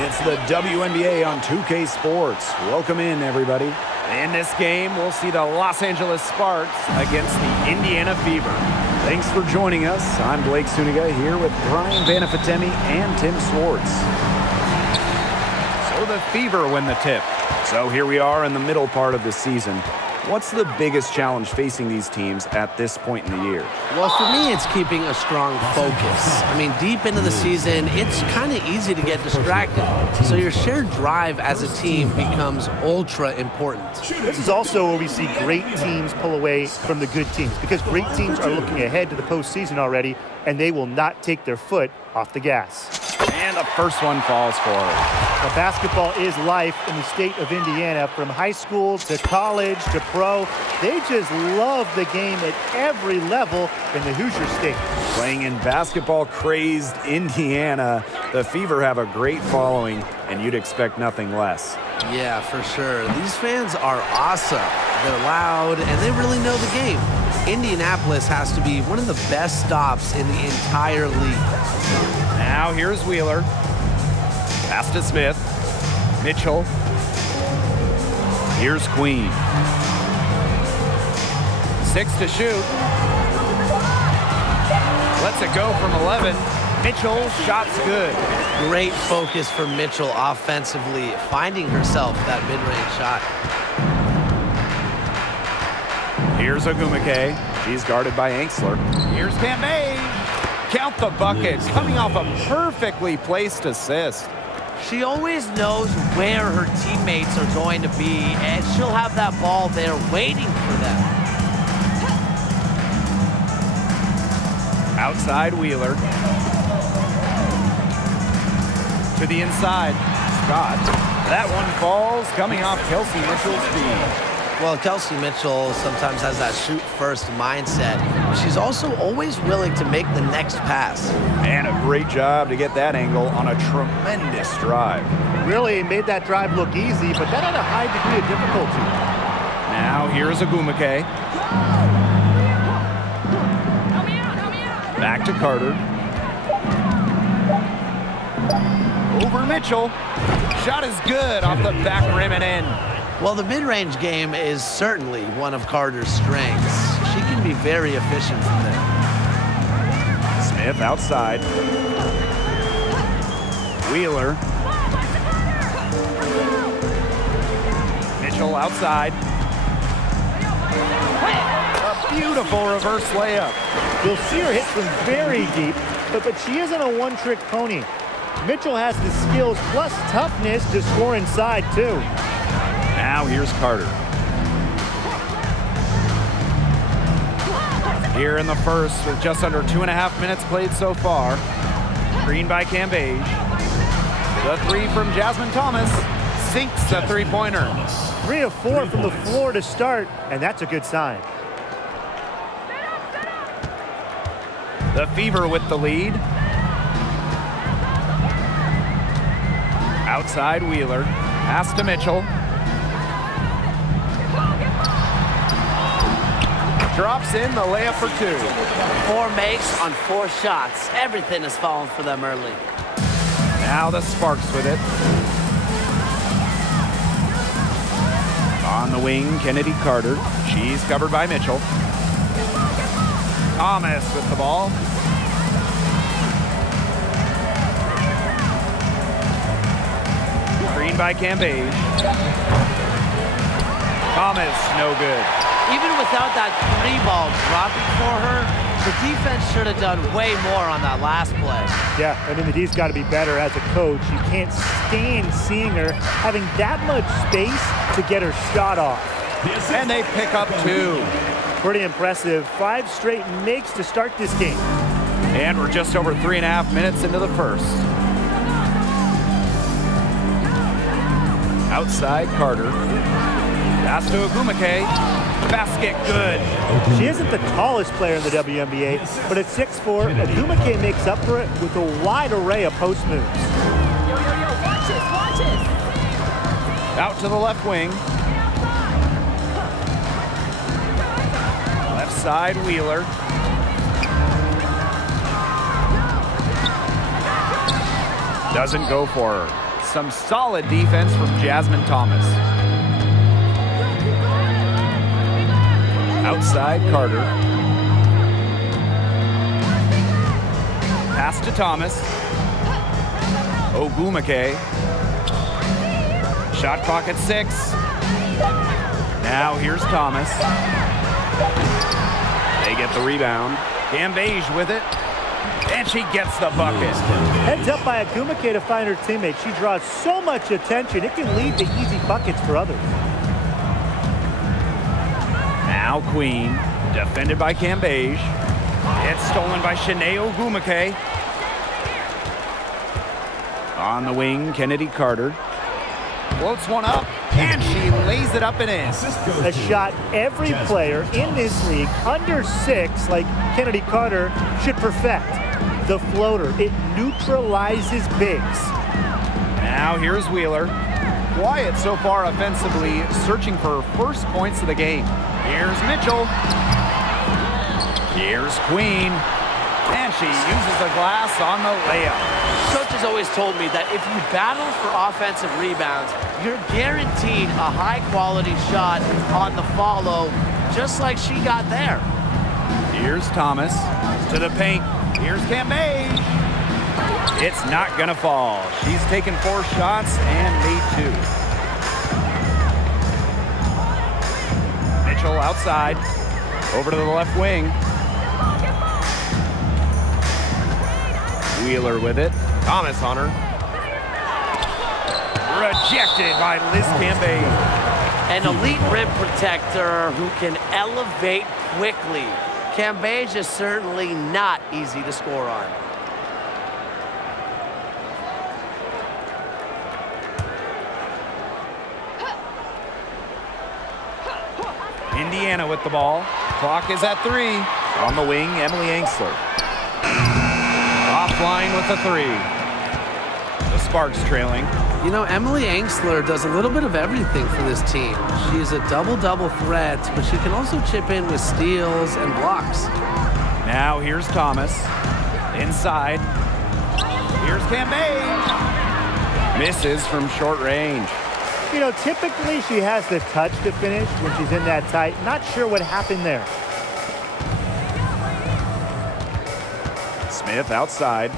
It's the WNBA on 2K Sports. Welcome in, everybody. In this game, we'll see the Los Angeles Sparks against the Indiana Fever. Thanks for joining us. I'm Blake Suniga here with Brian Banafitemi and Tim Swartz. So the Fever win the tip. So here we are in the middle part of the season. What's the biggest challenge facing these teams at this point in the year? Well, for me, it's keeping a strong focus. I mean, deep into the season, it's kind of easy to get distracted. So your shared drive as a team becomes ultra important. This is also where we see great teams pull away from the good teams, because great teams are looking ahead to the postseason already, and they will not take their foot off the gas. And the first one falls for her. Now, basketball is life in the state of Indiana. From high school to college to pro, they just love the game at every level in the Hoosier State. Playing in basketball-crazed Indiana, the Fever have a great following, and you'd expect nothing less. Yeah, for sure. These fans are awesome. They're loud, and they really know the game. Indianapolis has to be one of the best stops in the entire league. Now here's Wheeler. Pass to Smith. Mitchell. Here's Queen. 6 to shoot. Lets it go from 11. Mitchell, shot's good. Great focus for Mitchell offensively, finding herself that mid-range shot. Here's Ogumake. She's guarded by Angsler. Here's Cambage. Count the bucket, coming off a perfectly placed assist. She always knows where her teammates are going to be, and she'll have that ball there waiting for them. Outside Wheeler. To the inside. Scott. That one falls, coming off Kelsey Mitchell's feed. Well, Kelsey Mitchell sometimes has that shoot-first mindset. She's also always willing to make the next pass. And a great job to get that angle on a tremendous drive. Really made that drive look easy, but that had a high degree of difficulty. Now here's Ogumake. Back to Carter. Over Mitchell. Shot is good off the back rim and in. Well, the mid-range game is certainly one of Carter's strengths. She can be very efficient from there. Smith outside. Wheeler. Mitchell outside. A beautiful reverse layup. You'll see her hit from very deep, but she isn't a one-trick pony. Mitchell has the skills plus toughness to score inside, too. Now here's Carter. Here in the first with just under 2.5 minutes played so far. Screen by Cambage. The three from Jasmine Thomas sinks the three-pointer. 3 of 4 from the floor to start, and that's a good sign. The Fever with the lead. Outside Wheeler. Pass to Mitchell. Drops in the layup for 2. 4 makes on 4 shots. Everything is falling for them early. Now the Sparks with it. On the wing, Kennedy Carter. She's covered by Mitchell. Thomas with the ball. Screen by Cambage. Thomas, no good. Even without that 3-ball dropping for her, the defense should have done way more on that last play. Yeah, I mean, the D's got to be better as a coach. You can't stand seeing her having that much space to get her shot off. And they pick up 2. Pretty impressive. 5 straight makes to start this game. And we're just over 3.5 minutes into the first. Outside Carter. Pass to Ogumake. Basket good. She isn't the tallest player in the WNBA, but at 6'4", Ogumake makes up for it with a wide array of post moves. Yo, watch it. Out to the left wing. Left side, Wheeler. Doesn't go for her. Some solid defense from Jasmine Thomas. Outside Carter. Pass to Thomas. Ogumake. Shot clock at 6. Now here's Thomas. They get the rebound. Cambage with it. And she gets the bucket. Heads up by Ogumake to find her teammate. She draws so much attention, it can lead to easy buckets for others. Now Queen, defended by Cambage. It's stolen by Shanae Ogumake. On the wing, Kennedy Carter. Floats one up, and she lays it up and in. A shot every player in this league under 6, like Kennedy Carter, should perfect. The floater, it neutralizes bigs. Now here's Wheeler. Quiet so far offensively, searching for her first points of the game. Here's Mitchell. Here's Queen. And she uses the glass on the layup. Coach has always told me that if you battle for offensive rebounds, you're guaranteed a high-quality shot on the follow, just like she got there. Here's Thomas to the paint. Here's Cambage. It's not gonna fall. She's taken 4 shots and made 2. Mitchell outside, over to the left wing. Wheeler with it. Thomas on her. Rejected by Liz Cambage. An elite rim protector who can elevate quickly. Cambage is certainly not easy to score on. Indiana with the ball. Clock is at 3. On the wing, Emily Angsler. Offline with the 3. The Sparks trailing. You know, Emily Angsler does a little bit of everything for this team. She's a double-double threat, but she can also chip in with steals and blocks. Now here's Thomas. Inside. Here's Cambage. Misses from short range. You know, typically she has the touch to finish when she's in that tight. Not sure what happened there. Smith outside.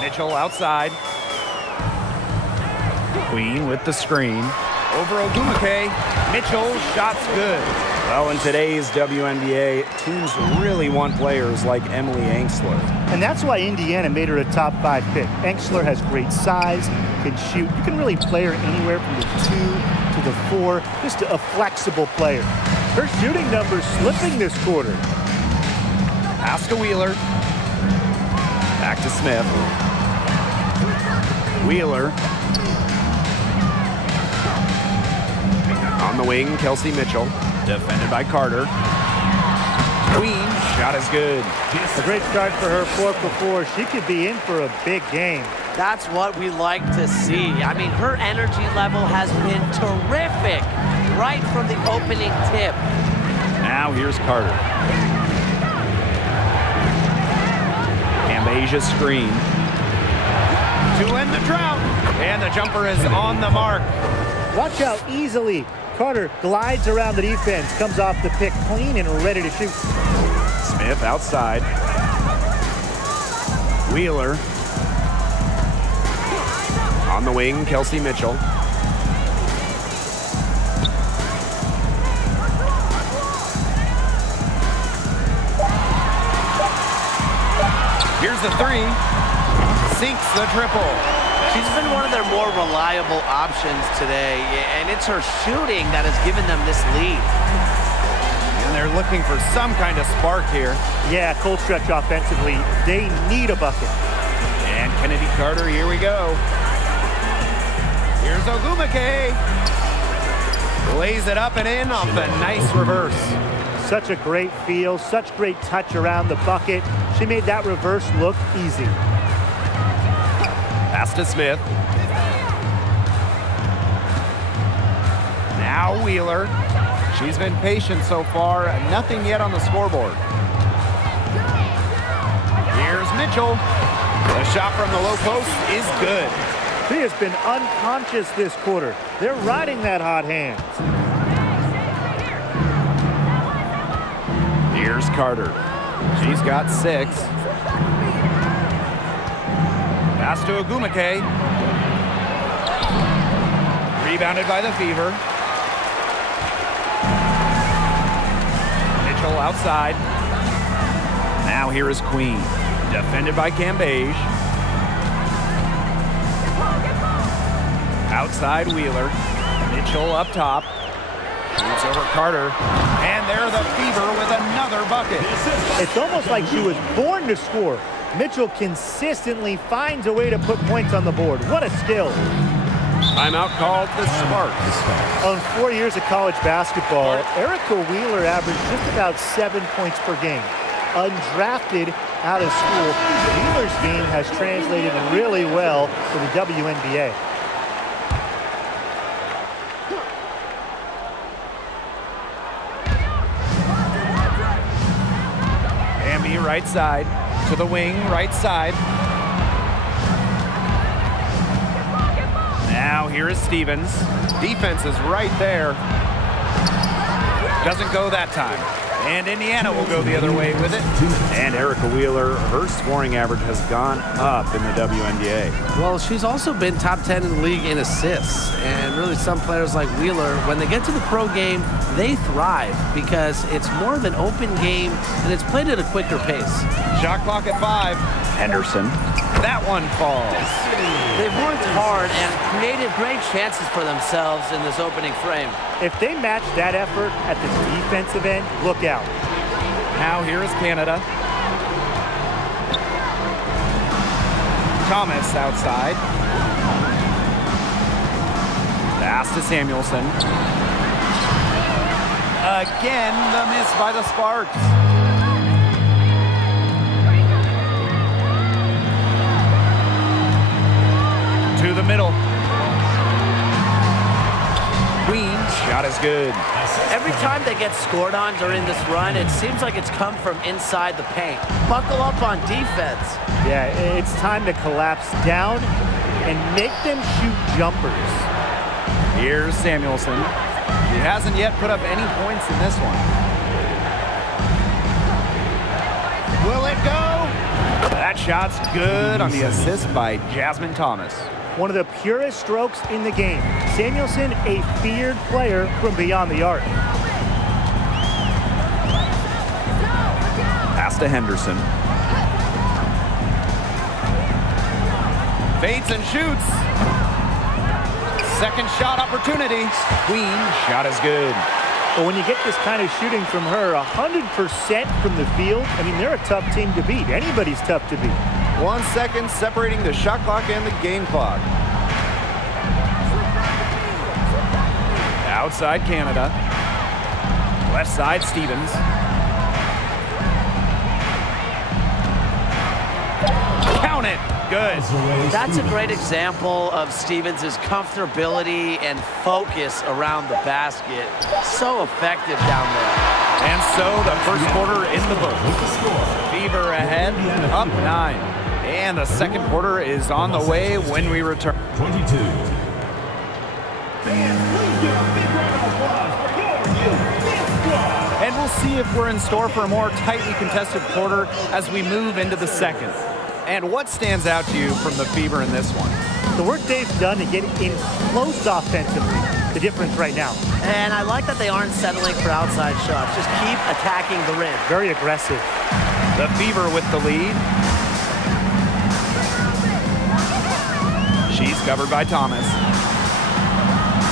Mitchell outside. Queen with the screen. Over Ogumake. Mitchell, shots good. Well, in today's WNBA, teams really want players like Emily Angsler. And that's why Indiana made her a top 5 pick. Angsler has great size, can shoot. You can really play her anywhere from the 2 to the 4, just a flexible player. Her shooting numbers slipping this quarter. Pass to Wheeler. Back to Smith. Wheeler. On the wing, Kelsey Mitchell. Defended by Carter. Queen, shot is good. A great start for her, 4 for 4. She could be in for a big game. That's what we like to see. I mean, her energy level has been terrific right from the opening tip. Now here's Carter. Cambage's screen. To end the drought. And the jumper is on the mark. Watch how easily Carter glides around the defense, comes off the pick clean and ready to shoot. Smith outside. Wheeler. On the wing, Kelsey Mitchell. Here's the 3. Sinks the triple. She's been one of their more reliable options today, and it's her shooting that has given them this lead. And they're looking for some kind of spark here. Yeah, cold stretch offensively. They need a bucket. And Kennedy Carter, here we go. Here's Ogumake. Lays it up and in off the nice reverse. Such a great feel, such great touch around the bucket. She made that reverse look easy. Pass to Smith. Now Wheeler. She's been patient so far. Nothing yet on the scoreboard. Here's Mitchell. The shot from the low post is good. He has been unconscious this quarter. They're riding that hot hand. Here's Carter. She's got 6. Pass to Agumake. Rebounded by the Fever. Mitchell outside. Now here is Queen. Defended by Cambage. Outside Wheeler. Mitchell up top. Shoots over Carter. And there the Fever with another bucket. It's almost like she was born to score. Mitchell consistently finds a way to put points on the board. What a skill. Timeout called the Sparks. On 4 years of college basketball, Erica Wheeler averaged just about 7 points per game. Undrafted out of school, Wheeler's game has translated really well for the WNBA. Amby right side to the wing, right side. Now here is Stevens. Defense is right there. Doesn't go that time. And Indiana will go the other way with it. And Erica Wheeler, her scoring average has gone up in the WNBA. Well, she's also been top 10 in the league in assists. And really some players like Wheeler, when they get to the pro game, they thrive because it's more of an open game and it's played at a quicker pace. Shot clock at 5. Henderson. That one falls. They've worked hard and created great chances for themselves in this opening frame. If they match that effort at the defensive end, look out. Now here is Canada. Thomas outside. Pass to Samuelson. Again, the miss by the Sparks. To the middle. Queen, shot is good. Every time they get scored on during this run, it seems like it's come from inside the paint. Buckle up on defense. Yeah, it's time to collapse down and make them shoot jumpers. Here's Samuelson. He hasn't yet put up any points in this one. Will it go? That shot's good on the assist by Jasmine Thomas. One of the purest strokes in the game. Samuelson, a feared player from beyond the arc. Pass to Henderson. Fades and shoots. Second shot opportunity. Queen, shot is good. But when you get this kind of shooting from her, 100% from the field, I mean, they're a tough team to beat. Anybody's tough to beat. 1 second separating the shot clock and the game clock. Outside Canada. Left side Stevens. Count it. Good. That's a great example of Stevens' comfortability and focus around the basket. So effective down there. And so the first quarter in the books. Fever ahead, up 9. And the second quarter is on the way when we return. 22. And we'll see if we're in store for a more tightly contested quarter as we move into the second. And what stands out to you from the Fever in this one? The work they've done to get in close offensively, the difference right now. And I like that they aren't settling for outside shots. Just keep attacking the rim. Very aggressive. The Fever with the lead. She's covered by Thomas.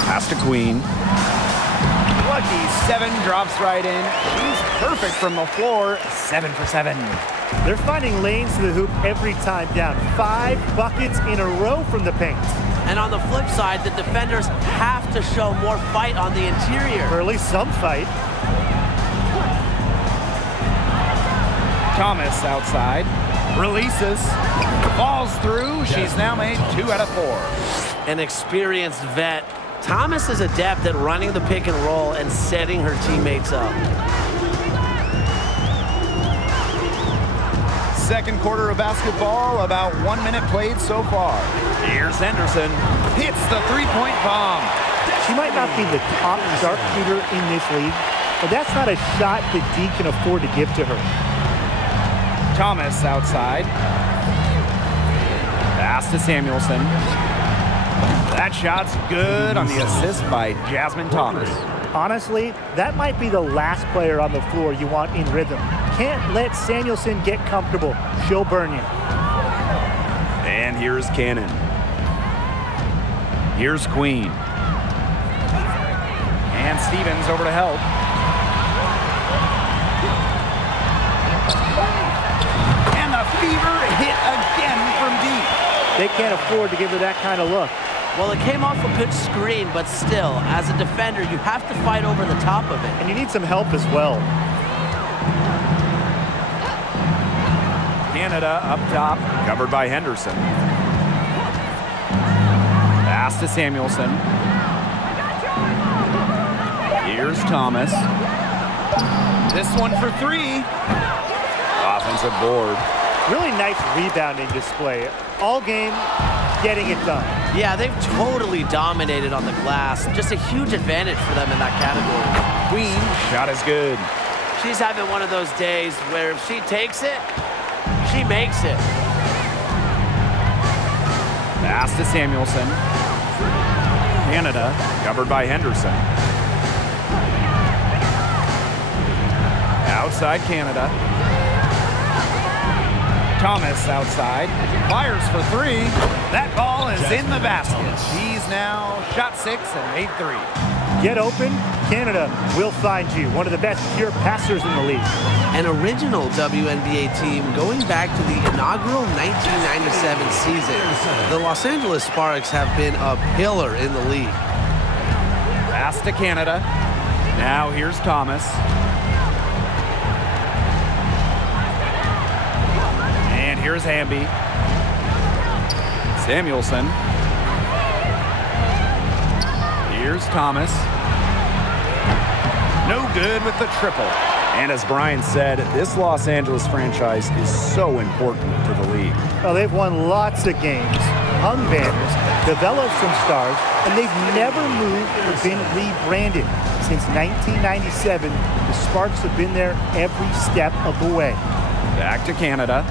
Pass to Queen. Lucky 7 drops right in. She's perfect from the floor. 7 for 7. They're finding lanes to the hoop every time down. 5 buckets in a row from the paint. And on the flip side, the defenders have to show more fight on the interior. Or at least some fight. Thomas outside. Releases. Falls through. She's now made 2 out of 4. An experienced vet. Thomas is adept at running the pick and roll and setting her teammates up. Second quarter of basketball, about 1 minute played so far. Here's Henderson, hits the three-point bomb. She might not be the top sharpshooter in this league, but that's not a shot that D can afford to give to her. Thomas outside. Pass to Samuelson. That shot's good on the assist by Jasmine Thomas. Honestly, that might be the last player on the floor you want in rhythm. Can't let Samuelson get comfortable. She'll burn you. And here's Cannon. Here's Queen. And Stevens over to help. And the Fever hit again from deep. They can't afford to give her that kind of look. Well, it came off a good screen, but still, as a defender, you have to fight over the top of it. And you need some help as well. Canada up top, covered by Henderson. Pass to Samuelson. Here's Thomas. This one for three. Offensive board. Really nice rebounding display. All game, getting it done. Yeah, they've totally dominated on the glass. Just a huge advantage for them in that category. Queen, shot is good. She's having one of those days where if she takes it, she makes it. Pass to Samuelson. Canada, covered by Henderson. Outside Canada. Thomas outside. Fires for three. That ball is in the basket. She's now shot 6 and made 3. Get open, Canada will find you. One of the best pure passers in the league. An original WNBA team going back to the inaugural 1997 season. The Los Angeles Sparks have been a pillar in the league. Pass to Canada. Now here's Thomas. And here's Hamby. Samuelson. Here's Thomas. No good with the triple. And as Brian said, this Los Angeles franchise is so important to the league. Well, they've won lots of games, hung banners, developed some stars, and they've never moved or been rebranded. Since 1997, the Sparks have been there every step of the way. Back to Canada.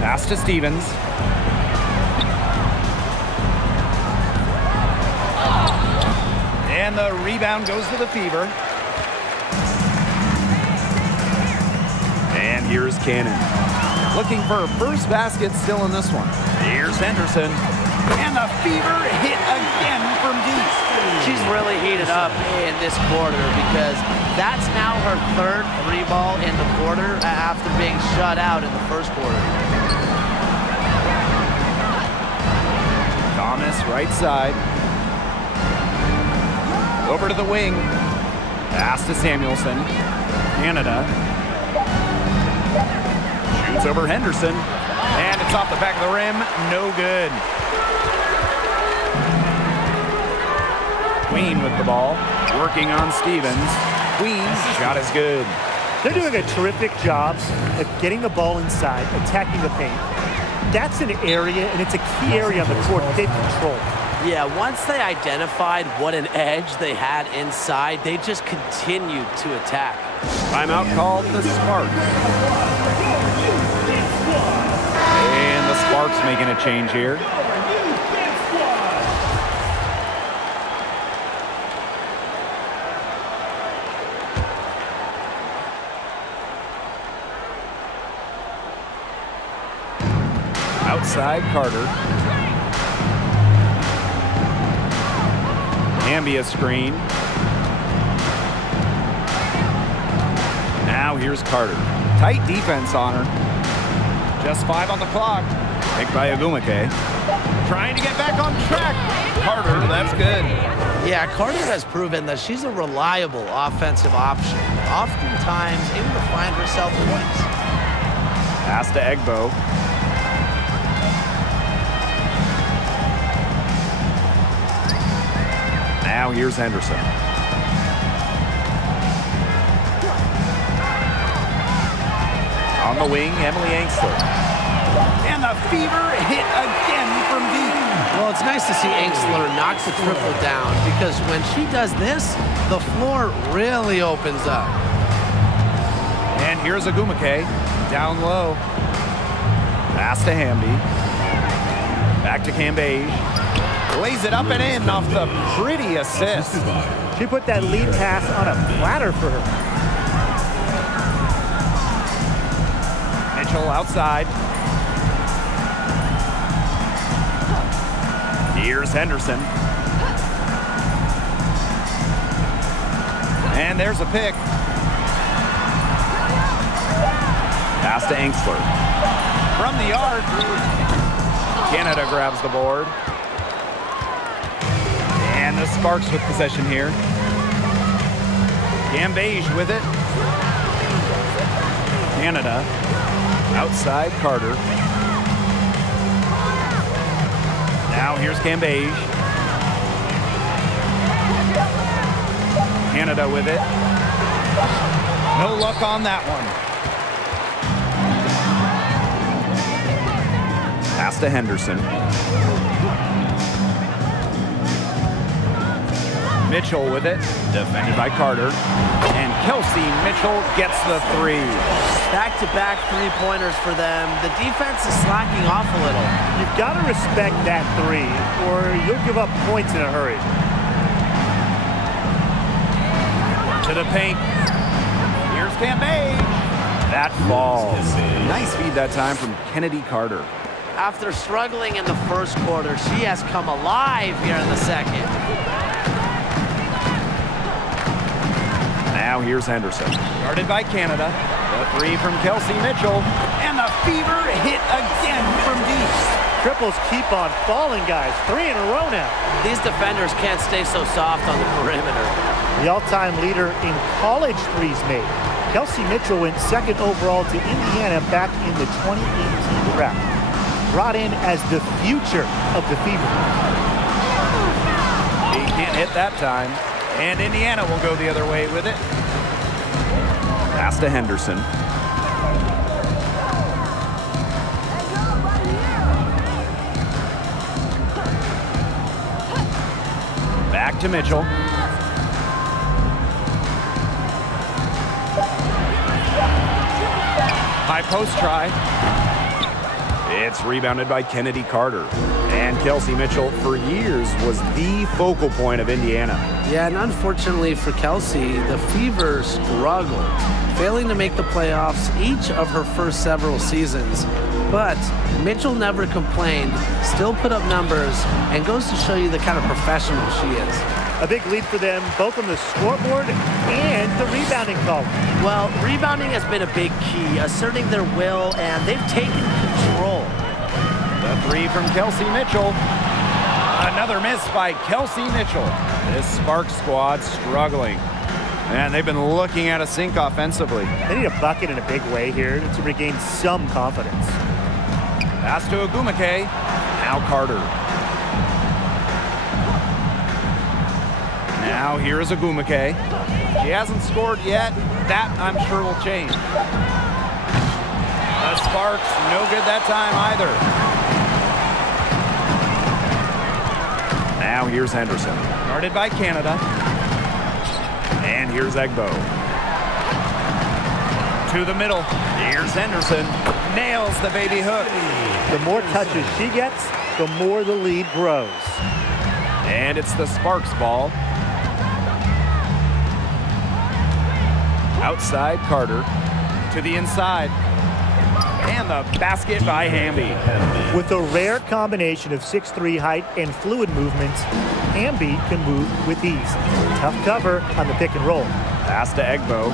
Pass to Stevens. And the rebound goes to the Fever. And here's Cannon. Looking for her first basket still in this one. Here's Henderson. And the Fever hit again from deep. She's really heated up in this quarter because that's now her third 3-ball in the quarter after being shut out in the first quarter. Thomas right side. Over to the wing. Pass to Samuelson. Canada. Shoots over Henderson. And it's off the back of the rim. No good. Queen with the ball. Working on Stevens. Queen's shot is good. They're doing a terrific job of getting the ball inside, attacking the paint. That's an area, and it's a key area on the court that they've controlled. Yeah, once they identified what an edge they had inside, they just continued to attack. Timeout called the Sparks. And the Sparks making a change here. Outside Carter. Ambia screen. Now here's Carter. Tight defense on her. Just 5 on the clock. Picked by Agumake. Trying to get back on track. Carter, that's good. Yeah, Carter has proven that she's a reliable offensive option. Oftentimes able to find herself points. Pass to Egbo. Now here's Henderson. On the wing, Emily Angstler. And the fever hit again from deep. Well, it's nice to see Angstler knock the triple down because when she does this, the floor really opens up. And here's Agumake down low. Pass to Hamby. Back to Cambage. Lays it up and in off the pretty assist. She put that lead pass on a platter for her. Mitchell outside. Here's Henderson. And there's a pick. Pass to Angstler. From the arc. Canada grabs the board. And the Sparks with possession here. Cambage with it. Canada. Outside Carter. Now here's Cambage. Canada with it. No luck on that one. Pass to Henderson. Mitchell with it. Defended by Carter. And Kelsey Mitchell gets the three. Back-to-back three-pointers for them. The defense is slacking off a little. You've got to respect that three, or you'll give up points in a hurry. To the paint. Here's Cambage. That falls. Nice feed that time from Kennedy Carter. After struggling in the first quarter, she has come alive here in the second. Now here's Henderson. Guarded by Canada. The three from Kelsey Mitchell. And the fever hit again from deep. Triples keep on falling, guys. 3 in a row now. These defenders can't stay so soft on the perimeter. The all-time leader in college threes made. Kelsey Mitchell went second overall to Indiana back in the 2018 draft. Brought in as the future of the Fever. He can't hit that time. And Indiana will go the other way with it. Pass to Henderson. Back to Mitchell. High post try. It's rebounded by Kennedy Carter. And Kelsey Mitchell, for years, was the focal point of Indiana. Yeah, and unfortunately for Kelsey, the Fever struggled, failing to make the playoffs each of her first several seasons. But Mitchell never complained, still put up numbers, and goes to show you the kind of professional she is. A big lead for them, both on the scoreboard and the rebounding column. Well, rebounding has been a big key, asserting their will, and they've taken control. The three from Kelsey Mitchell. Another miss by Kelsey Mitchell. This Sparks squad struggling. And they've been looking at a sink offensively. They need a bucket in a big way here to regain some confidence. Pass to Agumake. Now Carter. Now here is Agumake. She hasn't scored yet. That, I'm sure, will change. The Sparks, no good that time either. Now here's Henderson. Guarded by Canada. And here's Egbo. To the middle. Here's Henderson. Nails the baby hook. The more touches she gets, the more the lead grows. And it's the Sparks ball. Outside Carter. To the inside. And the basket by Hamby. With a rare combination of 6'3" height and fluid movements, Hamby can move with ease. Tough cover on the pick and roll. Pass to Egbo.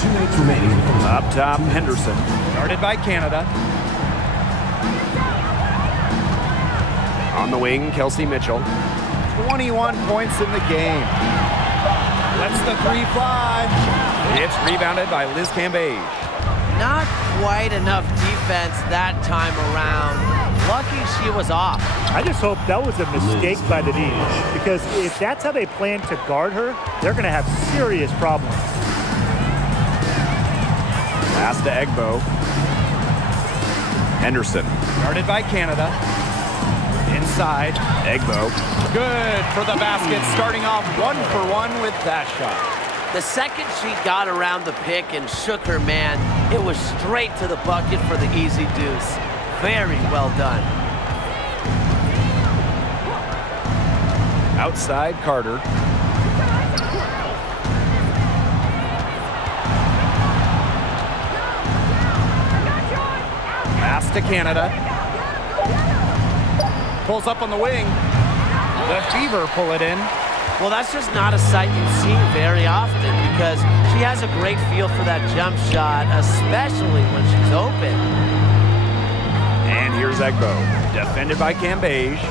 2 minutes remaining. Up top, Henderson. Guarded by Canada. On the wing, Kelsey Mitchell. 21 points in the game. Lets the three fly. It's rebounded by Liz Cambage. Not quite enough defense that time around. Lucky she was off. I just hope that was a mistake by the D, because if that's how they plan to guard her, they're going to have serious problems. Pass to Egbo. Henderson. Guarded by Canada. Inside. Egbo. Good for the basket, starting off 1-for-1 with that shot. The second she got around the pick and shook her man, it was straight to the bucket for the easy deuce. Very well done. Outside Carter. Pass to Canada. Pulls up on the wing. The Fever pull it in. Well, that's just not a sight you see very often because she has a great feel for that jump shot, especially when she's open. And here's Egbo. Defended by Cambage.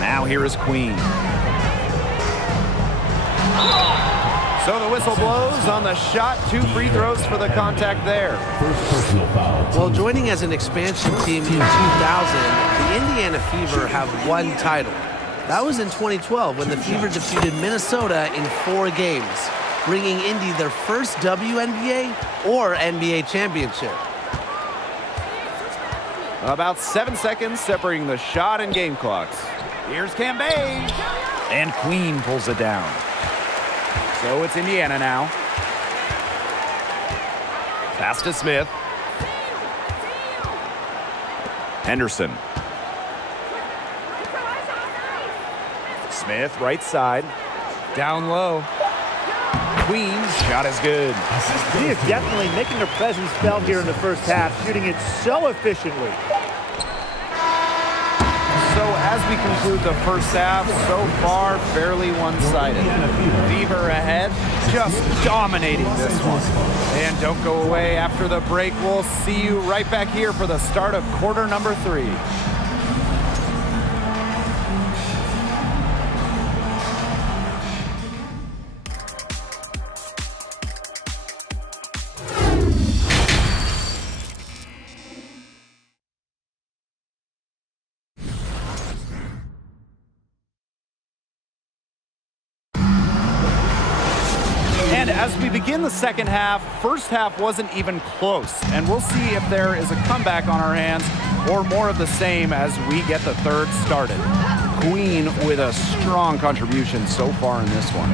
Now here is Queen. So the whistle blows on the shot. 2 free throws for the contact there. Well, joining as an expansion team in 2000, the Indiana Fever have one title. That was in 2012 when the Fever defeated Minnesota in 4 games, bringing Indy their first WNBA or NBA championship. About 7 seconds separating the shot and game clocks. Here's Cambage. And Queen pulls it down. So it's Indiana now. Pass to Smith. Henderson. Smith, right side. Down low. Queen's shot is good. She is definitely making her presence felt here in the first half, shooting it so efficiently. So as we conclude the first half, so far fairly one-sided. Fever ahead, just dominating this one. And don't go away after the break. We'll see you right back here for the start of quarter number 3. And as we begin the second half, first half wasn't even close. And we'll see if there is a comeback on our hands or more of the same as we get the third started. Queen with a strong contribution so far in this one.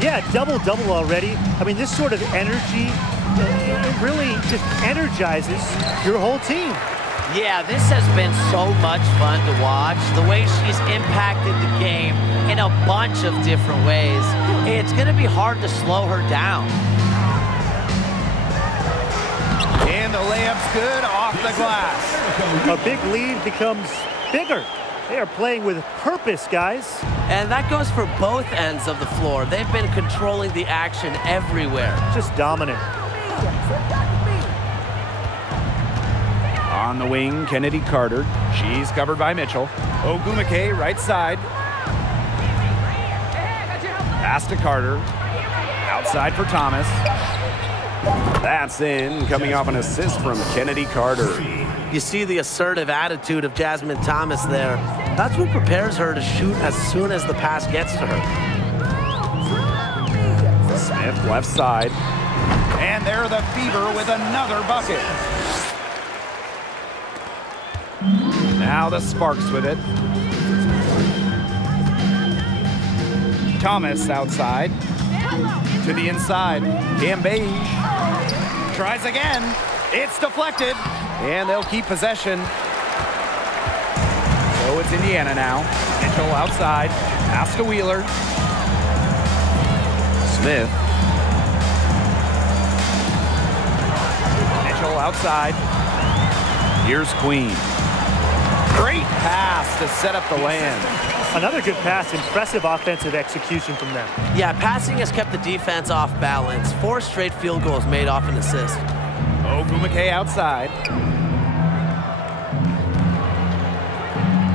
Yeah, double-double already. I mean, this sort of energy, it really just energizes your whole team. Yeah, this has been so much fun to watch. The way she's impacted the game in a bunch of different ways. It's going to be hard to slow her down. And the layup's good off the glass. A big lead becomes bigger. They are playing with purpose, guys. And that goes for both ends of the floor. They've been controlling the action everywhere. Just dominant. On the wing, Kennedy Carter. She's covered by Mitchell. Ogumake, right side. Pass to Carter. Outside for Thomas. That's in, coming off an assist from Kennedy Carter. You see the assertive attitude of Jasmine Thomas there. That's what prepares her to shoot as soon as the pass gets to her. Smith, left side. And there the Fever with another bucket. Now the Sparks with it. Thomas outside. To the inside. Cambage. Tries again. It's deflected. And they'll keep possession. So it's Indiana now. Mitchell outside. Pass to Wheeler. Smith. Mitchell outside. Here's Queen. Great pass to set up the land. Another good pass. Impressive offensive execution from them. Yeah, passing has kept the defense off balance. 4 straight field goals made off an assist. Ogumake outside.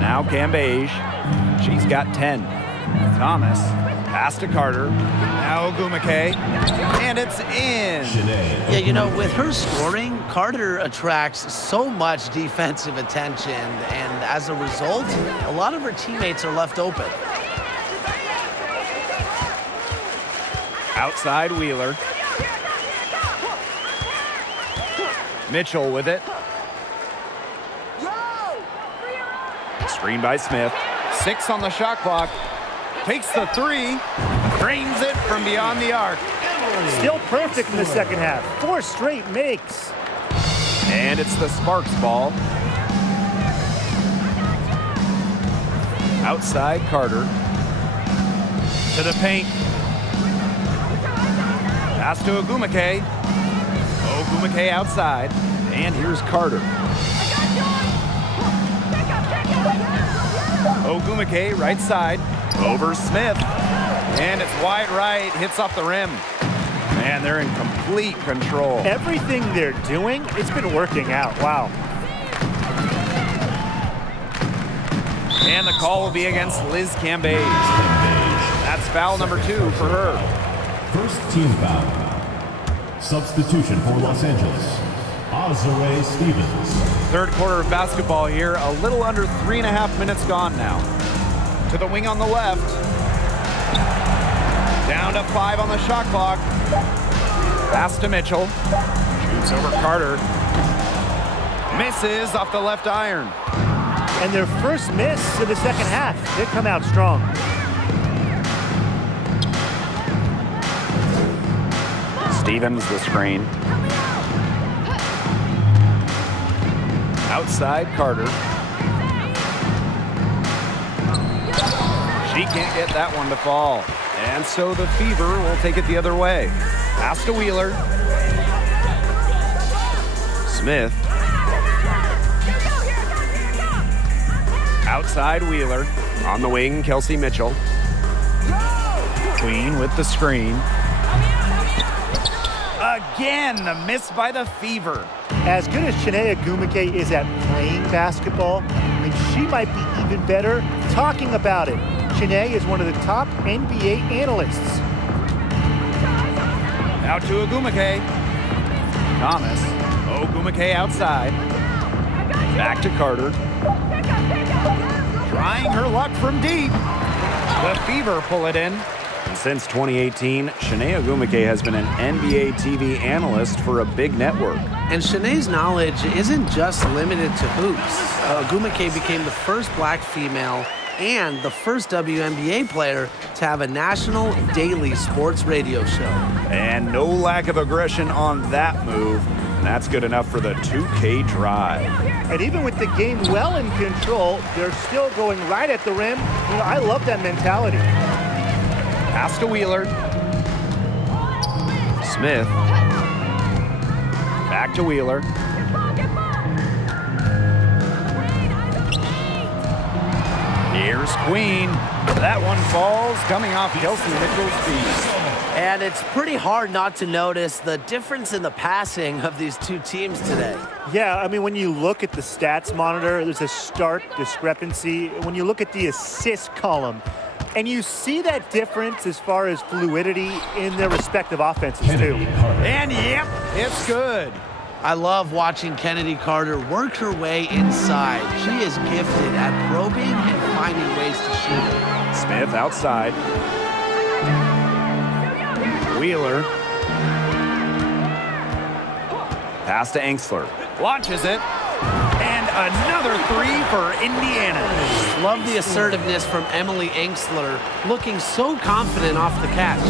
Now Cambage. She's got 10. Thomas. Pass to Carter. Now Ogumake. And it's in. Yeah, you know, with her scoring, Carter attracts so much defensive attention, and as a result, a lot of her teammates are left open. Outside Wheeler. Mitchell with it. Screen by Smith. 6 on the shot clock. Takes the 3. Drains it from beyond the arc. Still perfect in the second half. 4 straight makes. And it's the Sparks ball. Outside Carter. To the paint. Pass to Ogumake. Ogumake outside. And here's Carter. Ogumake right side. Over Smith. And it's wide right. Hits off the rim. Man, they're in complete control. Everything they're doing, it's been working out. Wow. And the call will be against Liz Cambage. That's foul number 2 for her. First team foul. Substitution for Los Angeles, Azare Stevens. Third quarter of basketball here. A little under 3.5 minutes gone now. To the wing on the left. Down to 5 on the shot clock. Pass to Mitchell. Shoots over Carter. Misses off the left iron. And their first miss in the second half. They come out strong. Stevens the screen. Outside Carter. She can't get that one to fall. And so the Fever will take it the other way. Pass to Wheeler. Smith. Outside Wheeler. On the wing, Kelsey Mitchell. Queen with the screen. Again, a miss by the Fever. As good as Chiney Ogumake is at playing basketball, I mean, she might be even better talking about it. Chiney is one of the top NBA analysts. Out to Ogumake. Thomas. Ogumake outside. Back to Carter. Trying her luck from deep. The Fever pull it in. And since 2018, Chiney Ogumake has been an NBA TV analyst for a big network. And Shanae's knowledge isn't just limited to hoops. Ogumake became the first black female and the first WNBA player to have a national daily sports radio show. And no lack of aggression on that move. And that's good enough for the 2K drive. And even with the game well in control, they're still going right at the rim. You know, I love that mentality. Pass to Wheeler. Smith. Back to Wheeler. Here's Queen. That one falls, coming off Kelsey Mitchell's feet. And it's pretty hard not to notice the difference in the passing of these two teams today. Yeah, I mean, when you look at the stats monitor, there's a stark discrepancy. When you look at the assist column, and you see that difference as far as fluidity in their respective offenses, too. And yep, it's good. I love watching Kennedy Carter work her way inside. She is gifted at probing and finding ways to shoot. Smith outside. Wheeler. Pass to Engstler. Launches it. And another 3 for Indiana. Love the assertiveness from Emily Engstler, looking so confident off the catch.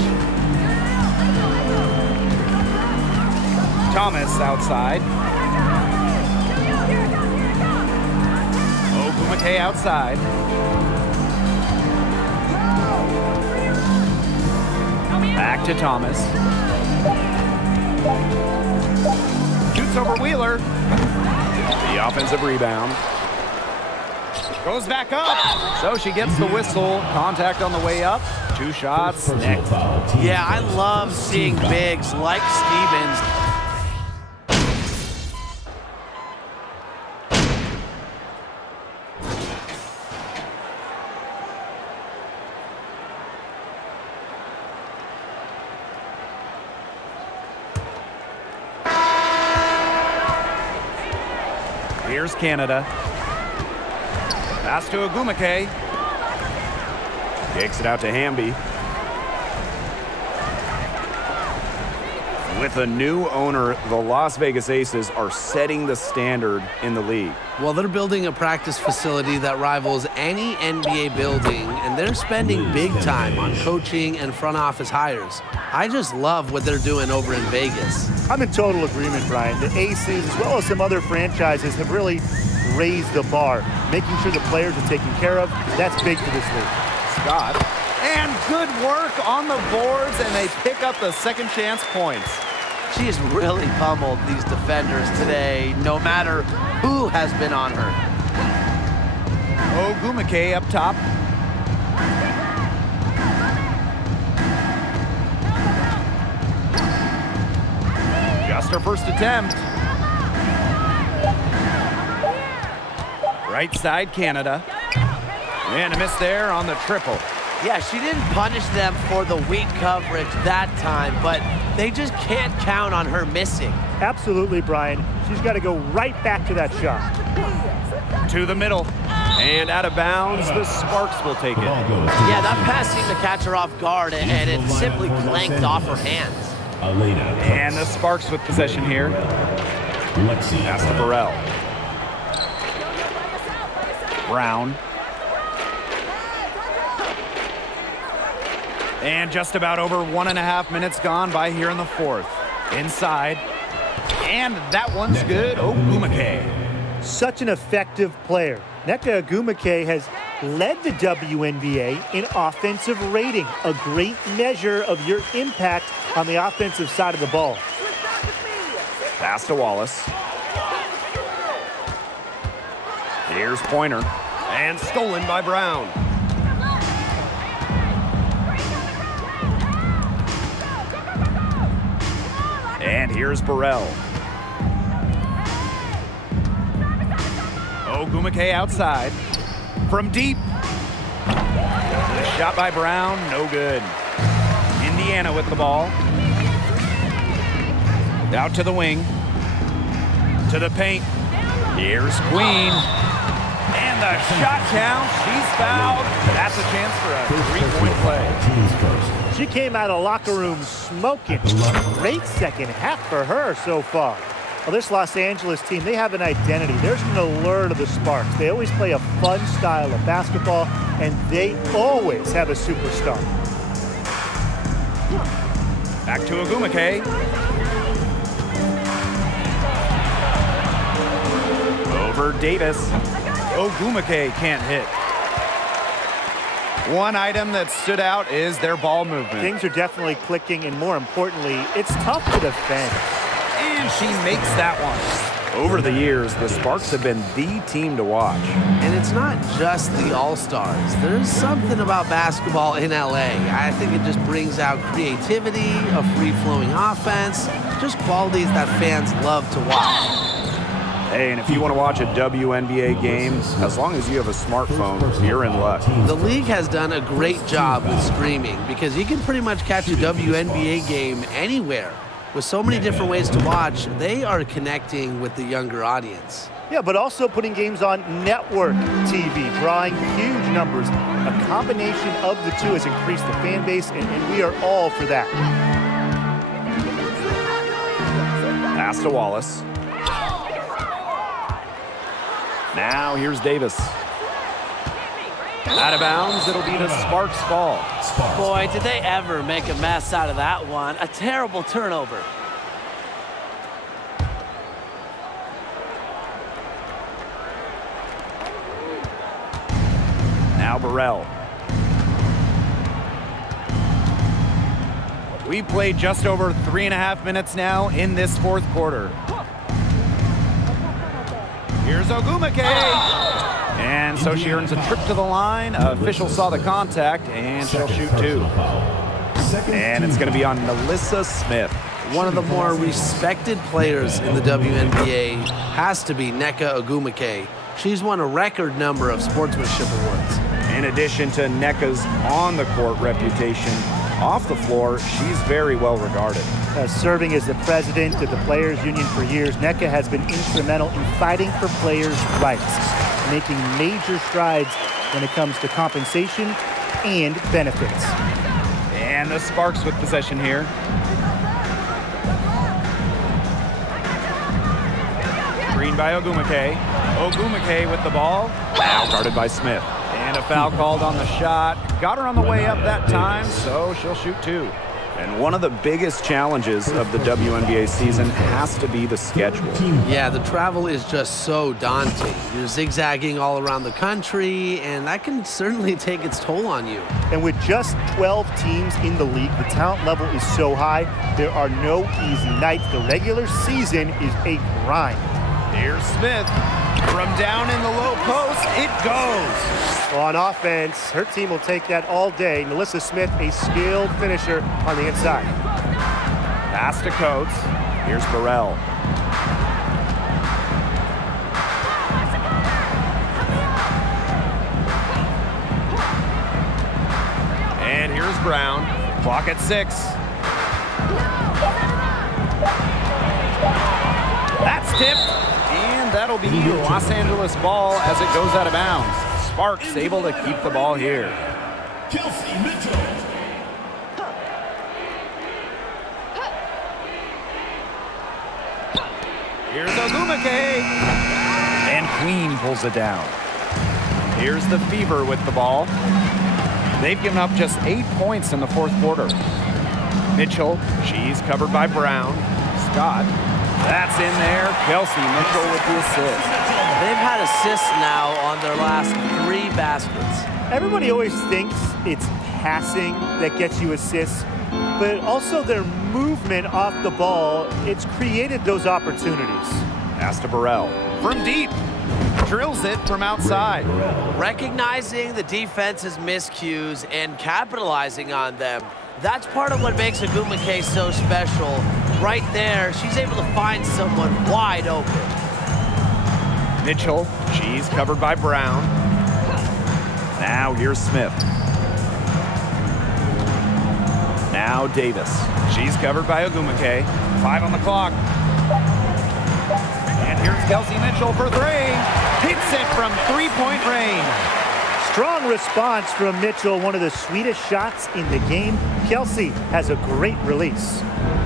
Thomas outside. Ogumake outside. Back to Thomas. Shoots over Wheeler. The offensive rebound. Goes back up. So she gets the whistle. Contact on the way up. 2 shots. Next. Yeah, I love seeing bigs like Stevens. Here's Canada. Pass to Ogumake. Kicks it out to Hamby. With a new owner, the Las Vegas Aces are setting the standard in the league. Well, they're building a practice facility that rivals any NBA building, and they're spending big time on coaching and front office hires. I just love what they're doing over in Vegas. I'm in total agreement, Brian. The Aces, as well as some other franchises, have really raised the bar, making sure the players are taken care of. That's big for this league. Scott. And good work on the boards, and they pick up the second chance points. She's really pummeled these defenders today, no matter who has been on her. Ogumake up top. Just her first attempt. Right side, Canada. And a miss there on the triple. Yeah, she didn't punish them for the weak coverage that time, but they just can't count on her missing. Absolutely, Brian. She's got to go right back to that shot. To the middle. And out of bounds, the Sparks will take it. Yeah, that pass seemed to catch her off guard, and it simply clanked off her hands. And the Sparks with possession here. Pass to Burrell. Brown. And just about over 1.5 minutes gone by here in the fourth. Inside. And that one's good. Ogumake. Such an effective player. Nneka Ogumake has led the WNBA in offensive rating, a great measure of your impact on the offensive side of the ball. Pass to Wallace. Here's Pointer. And stolen by Brown. And here's Burrell. Ogumake outside. From deep. The shot by Brown, no good. Indiana with the ball. Out to the wing. To the paint. Here's Queen. And the shot count. She's fouled. That's a chance for a three-point play. She came out of the locker room smoking. Great second half for her so far. Well, this Los Angeles team, they have an identity. There's an allure to the Sparks. They always play a fun style of basketball, and they always have a superstar. Back to Ogumake. Over Davis. Ogumake can't hit. One item that stood out is their ball movement. Things are definitely clicking, and more importantly, it's tough to defend. And she makes that one. Over the years, the Sparks have been the team to watch. And it's not just the All-Stars. There's something about basketball in LA. I think it just brings out creativity, a free-flowing offense, just qualities that fans love to watch. Hey, and if you want to watch a WNBA game, as long as you have a smartphone, you're in luck. The league has done a great job with streaming because you can pretty much catch a WNBA game anywhere. With so many different ways to watch, they are connecting with the younger audience. Yeah, but also putting games on network TV, drawing huge numbers. A combination of the two has increased the fan base, and we are all for that. Pass to Wallace. Now here's Davis. Out of bounds, it'll be the Sparks ball. Boy, did they ever make a mess out of that one. A terrible turnover. Now Burrell. We played just over 3.5 minutes now in this fourth quarter. Here's Ogumake. And so she earns a trip to the line. Official saw the contact, and she'll shoot two. And it's going to be on Melissa Smith. One of the more respected players in the WNBA has to be Nneka Ogumake. She's won a record number of sportsmanship awards. In addition to Nneka's on-the-court reputation, off the floor, she's very well regarded. Serving as the president of the Players Union for years, Nneka has been instrumental in fighting for players' rights, making major strides when it comes to compensation and benefits. And the Sparks with possession here. Screen by Ogumake. Ogumake with the ball. Now guarded by Smith. And a foul called on the shot. Got her on the way up that time, so she'll shoot 2. And one of the biggest challenges of the WNBA season has to be the schedule. Yeah, the travel is just so daunting. You're zigzagging all around the country, and that can certainly take its toll on you. And with just 12 teams in the league, the talent level is so high, there are no easy nights. The regular season is a grind. Here's Smith. From down in the low post, it goes. On offense, her team will take that all day. Melissa Smith, a skilled finisher on the inside. Pass to Coates. Here's Burrell. And here's Brown. Clock at 6. That's tipped. And that'll be Los Angeles ball as it goes out of bounds. Sparks able to keep the ball here. Kelsey Mitchell. Here's Ogumake. And Queen pulls it down. Here's the Fever with the ball. They've given up just 8 points in the 4th quarter. Mitchell, she's covered by Brown. Scott, that's in there. Kelsey Mitchell with the assist. They've had assists now on their last 3 baskets. Everybody always thinks it's passing that gets you assists, but also their movement off the ball, it's created those opportunities. Pass to Burrell. From deep. Drills it from outside. Recognizing the defense's miscues and capitalizing on them. That's part of what makes Ogumake so special. Right there, she's able to find someone wide open. Mitchell, she's covered by Brown. Now here's Smith. Now Davis. She's covered by Ogumake. 5 on the clock. And here's Kelsey Mitchell for 3. Hits it from 3-point range. Strong response from Mitchell, one of the sweetest shots in the game. Kelsey has a great release.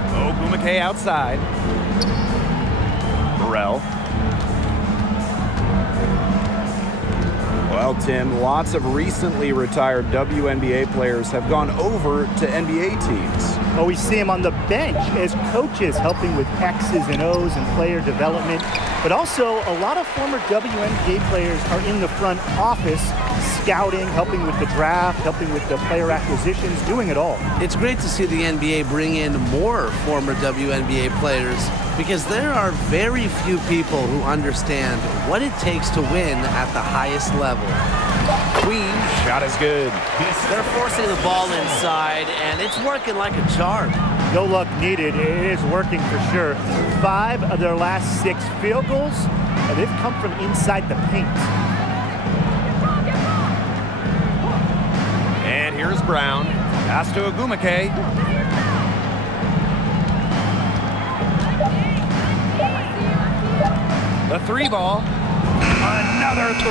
Ogumake outside. Burrell. Well, Tim, lots of recently retired WNBA players have gone over to NBA teams. Oh, we see him on the bench as coaches helping with X's and O's and player development. But also, a lot of former WNBA players are in the front office, scouting, helping with the draft, helping with the player acquisitions, doing it all. It's great to see the NBA bring in more former WNBA players because there are very few people who understand what it takes to win at the highest level. Queen, shot is good. They're forcing the ball inside, and it's working like a charm. No luck needed. It is working for sure. 5 of their last 6 field goals, and they've come from inside the paint. And here's Brown. Pass to Ogumake. The 3 ball. Another 3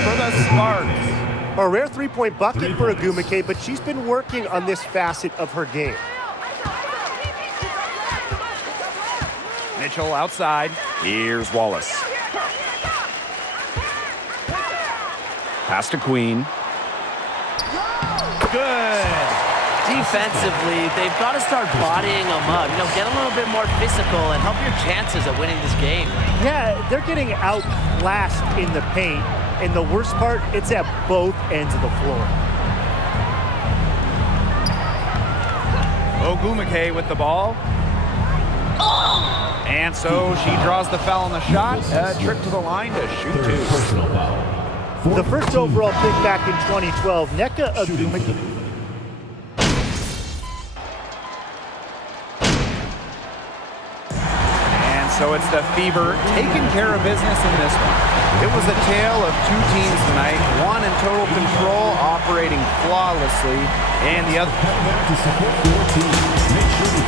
for the Sparks. A rare 3-point bucket for Ogumake, but she's been working on this facet of her game. Mitchell outside. Here's Wallace. Pass to Queen. Good. Defensively, they've got to start bodying them up. You know, get a little bit more physical and help your chances of winning this game. Yeah, they're getting outclassed in the paint, and the worst part, it's at both ends of the floor. Ogumake with the ball. And so she draws the foul on the shot. A trip to the line to shoot 2. Personal foul. The first overall pick back in 2012, Nneka Ogumake. So it's the Fever taking care of business in this one. It was a tale of 2 teams tonight, one in total control, operating flawlessly, and the other. To support your team, make sure to